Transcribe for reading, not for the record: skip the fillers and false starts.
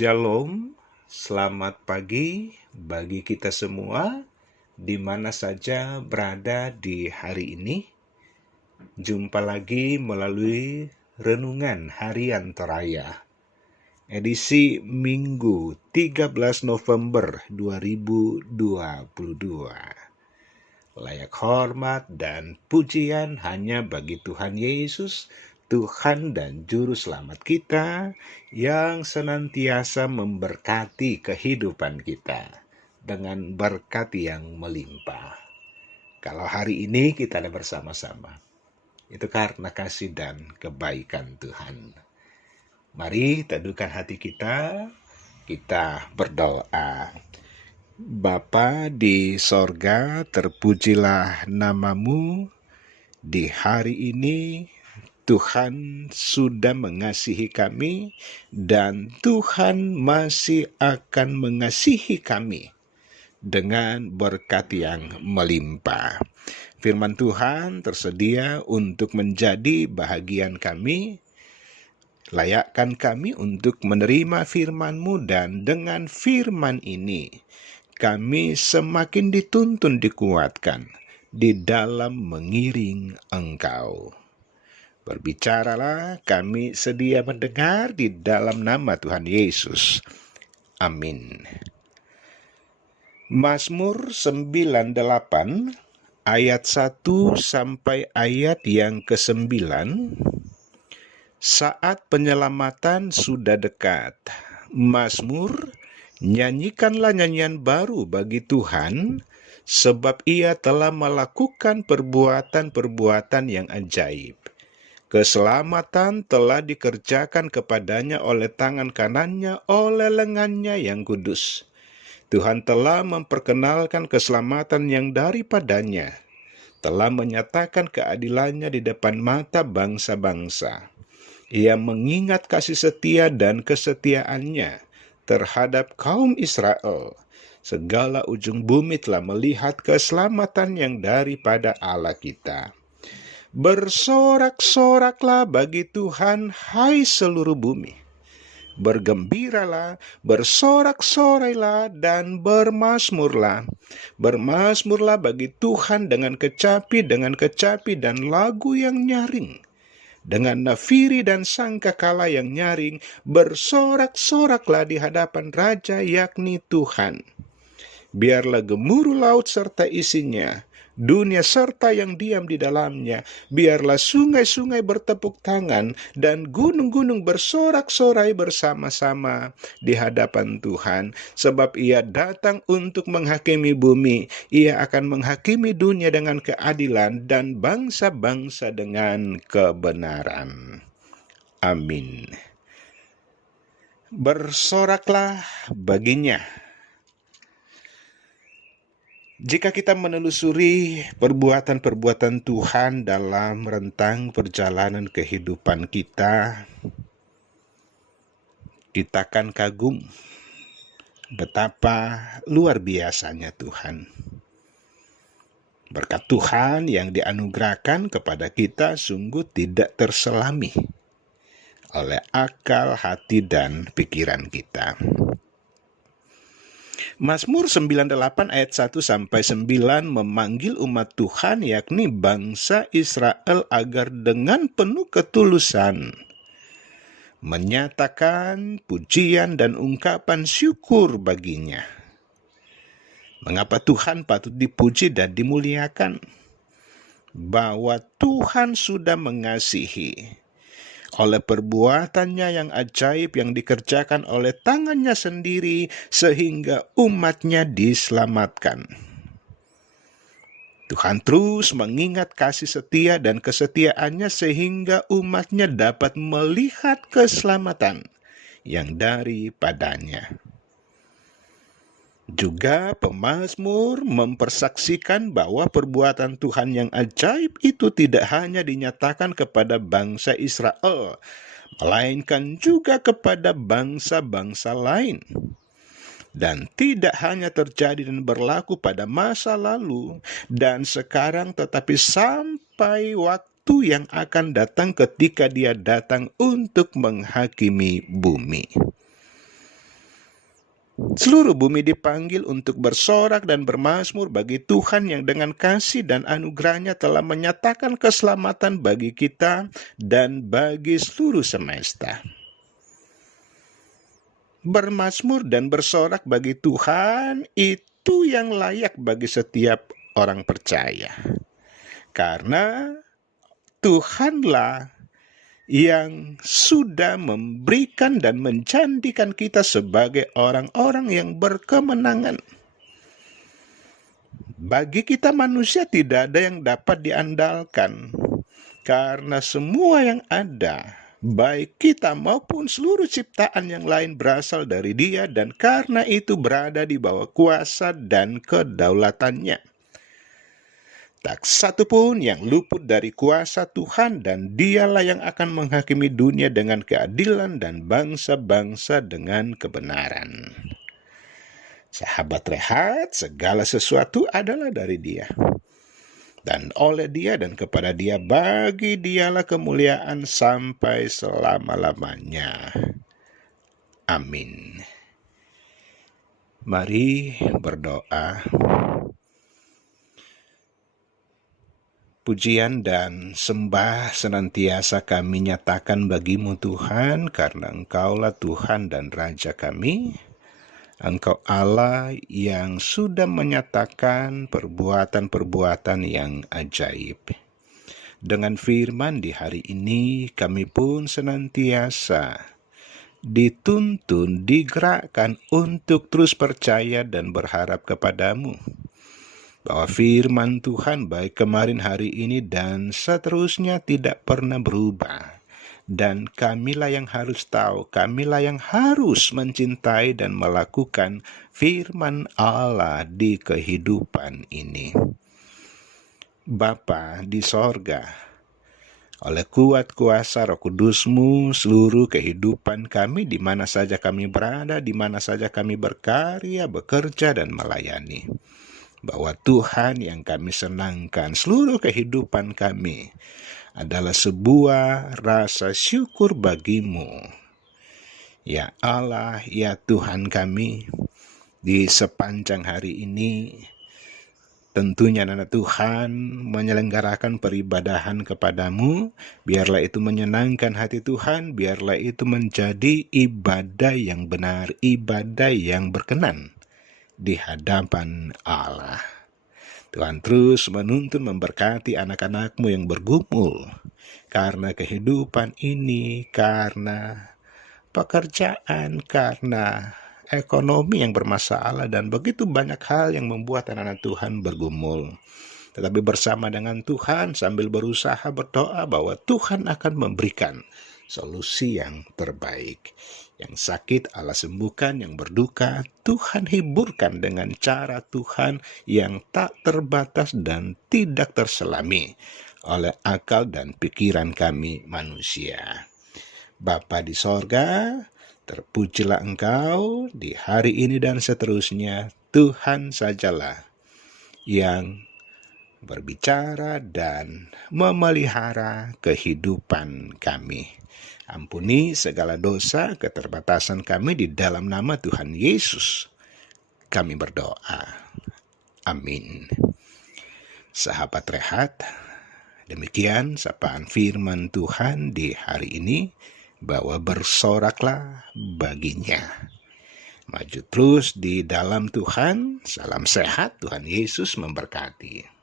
Shalom, selamat pagi bagi kita semua di mana saja berada di hari ini. Jumpa lagi melalui Renungan Harian Toraya, edisi Minggu 13 November 2022. Layak hormat dan pujian hanya bagi Tuhan Yesus, Tuhan dan Juru Selamat kita yang senantiasa memberkati kehidupan kita dengan berkat yang melimpah. Kalau hari ini kita ada bersama-sama, itu karena kasih dan kebaikan Tuhan. Mari teduhkan hati kita berdoa. Bapa di sorga, terpujilah namamu. Di hari ini Tuhan sudah mengasihi kami dan Tuhan masih akan mengasihi kami dengan berkat yang melimpah. Firman Tuhan tersedia untuk menjadi bahagian kami. Layakkan kami untuk menerima firman-Mu, dan dengan firman ini kami semakin dituntun dikuatkan di dalam mengiring Engkau. Berbicaralah, kami sedia mendengar di dalam nama Tuhan Yesus. Amin. Mazmur 98 ayat 1 sampai ayat yang ke-9. Saat penyelamatan sudah dekat. Mazmur, nyanyikanlah nyanyian baru bagi Tuhan, sebab Ia telah melakukan perbuatan-perbuatan yang ajaib. Keselamatan telah dikerjakan kepadanya oleh tangan kanannya, oleh lengannya yang kudus. Tuhan telah memperkenalkan keselamatan yang daripadanya, telah menyatakan keadilannya di depan mata bangsa-bangsa. Ia mengingat kasih setia dan kesetiaannya terhadap kaum Israel. Segala ujung bumi telah melihat keselamatan yang daripada Allah kita. Bersorak-soraklah bagi Tuhan, hai seluruh bumi. Bergembiralah, bersorak-sorailah, dan bermazmurlah. Bermazmurlah bagi Tuhan dengan kecapi dan lagu yang nyaring. Dengan nafiri dan sangkakala yang nyaring, bersorak-soraklah di hadapan Raja, yakni Tuhan. Biarlah gemuruh laut serta isinya, dunia serta yang diam di dalamnya. Biarlah sungai-sungai bertepuk tangan dan gunung-gunung bersorak-sorai bersama-sama di hadapan Tuhan. Sebab Ia datang untuk menghakimi bumi. Ia akan menghakimi dunia dengan keadilan dan bangsa-bangsa dengan kebenaran. Amin. Bersoraklah baginya. Jika kita menelusuri perbuatan-perbuatan Tuhan dalam rentang perjalanan kehidupan kita, kita akan kagum betapa luar biasanya Tuhan. Berkat Tuhan yang dianugerahkan kepada kita sungguh tidak terselami oleh akal, hati, dan pikiran kita. Mazmur 98 ayat 1 sampai 9 memanggil umat Tuhan, yakni bangsa Israel, agar dengan penuh ketulusan menyatakan pujian dan ungkapan syukur baginya. Mengapa Tuhan patut dipuji dan dimuliakan? Bahwa Tuhan sudah mengasihi oleh perbuatannya yang ajaib yang dikerjakan oleh tangannya sendiri, sehingga umatnya diselamatkan. Tuhan terus mengingat kasih setia dan kesetiaannya sehingga umatnya dapat melihat keselamatan yang daripadanya. Juga pemazmur mempersaksikan bahwa perbuatan Tuhan yang ajaib itu tidak hanya dinyatakan kepada bangsa Israel, melainkan juga kepada bangsa-bangsa lain. Dan tidak hanya terjadi dan berlaku pada masa lalu dan sekarang, tetapi sampai waktu yang akan datang ketika Dia datang untuk menghakimi bumi. Seluruh bumi dipanggil untuk bersorak dan bermazmur bagi Tuhan yang dengan kasih dan anugerahnya telah menyatakan keselamatan bagi kita dan bagi seluruh semesta. Bermazmur dan bersorak bagi Tuhan itu yang layak bagi setiap orang percaya. Karena Tuhanlah yang sudah memberikan dan menjadikan kita sebagai orang-orang yang berkemenangan. Bagi kita manusia tidak ada yang dapat diandalkan, karena semua yang ada, baik kita maupun seluruh ciptaan yang lain berasal dari Dia, dan karena itu berada di bawah kuasa dan kedaulatannya. Tak satu pun yang luput dari kuasa Tuhan, dan Dialah yang akan menghakimi dunia dengan keadilan dan bangsa-bangsa dengan kebenaran. Sahabat rehat, segala sesuatu adalah dari Dia, dan oleh Dia dan kepada Dia, bagi Dialah kemuliaan sampai selama-lamanya. Amin. Mari berdoa. Pujian dan sembah senantiasa kami nyatakan bagimu Tuhan, karena Engkaulah Tuhan dan Raja kami. Engkau Allah yang sudah menyatakan perbuatan-perbuatan yang ajaib. Dengan firman di hari ini, kami pun senantiasa dituntun, digerakkan untuk terus percaya dan berharap kepadamu, bahwa firman Tuhan baik kemarin, hari ini, dan seterusnya tidak pernah berubah. Dan kamilah yang harus tahu, kamilah yang harus mencintai dan melakukan firman Allah di kehidupan ini. Bapa di sorga, oleh kuat kuasa Roh Kudus-Mu, seluruh kehidupan kami, di mana saja kami berada, di mana saja kami berkarya, bekerja, dan melayani, bahwa Tuhan yang kami senangkan, seluruh kehidupan kami adalah sebuah rasa syukur bagimu. Ya Allah, ya Tuhan kami, di sepanjang hari ini, tentunya anak Tuhan menyelenggarakan peribadahan kepadamu, biarlah itu menyenangkan hati Tuhan, biarlah itu menjadi ibadah yang benar, ibadah yang berkenan di hadapan Allah. Tuhan terus menuntun memberkati anak-anak-Mu yang bergumul karena kehidupan ini, karena pekerjaan, karena ekonomi yang bermasalah, dan begitu banyak hal yang membuat anak-anak Tuhan bergumul. Tetapi bersama dengan Tuhan, sambil berusaha berdoa bahwa Tuhan akan memberikan solusi yang terbaik. Yang sakit Allah sembuhkan, yang berduka Tuhan hiburkan dengan cara Tuhan yang tak terbatas dan tidak terselami oleh akal dan pikiran kami manusia. Bapa di sorga, terpujilah Engkau di hari ini dan seterusnya. Tuhan sajalah yang berbicara dan memelihara kehidupan kami. Ampuni segala dosa, keterbatasan kami, di dalam nama Tuhan Yesus kami berdoa. Amin. Sahabat rehat, demikian sapaan firman Tuhan di hari ini, bahwa bersoraklah baginya. Maju terus di dalam Tuhan. Salam sehat, Tuhan Yesus memberkati.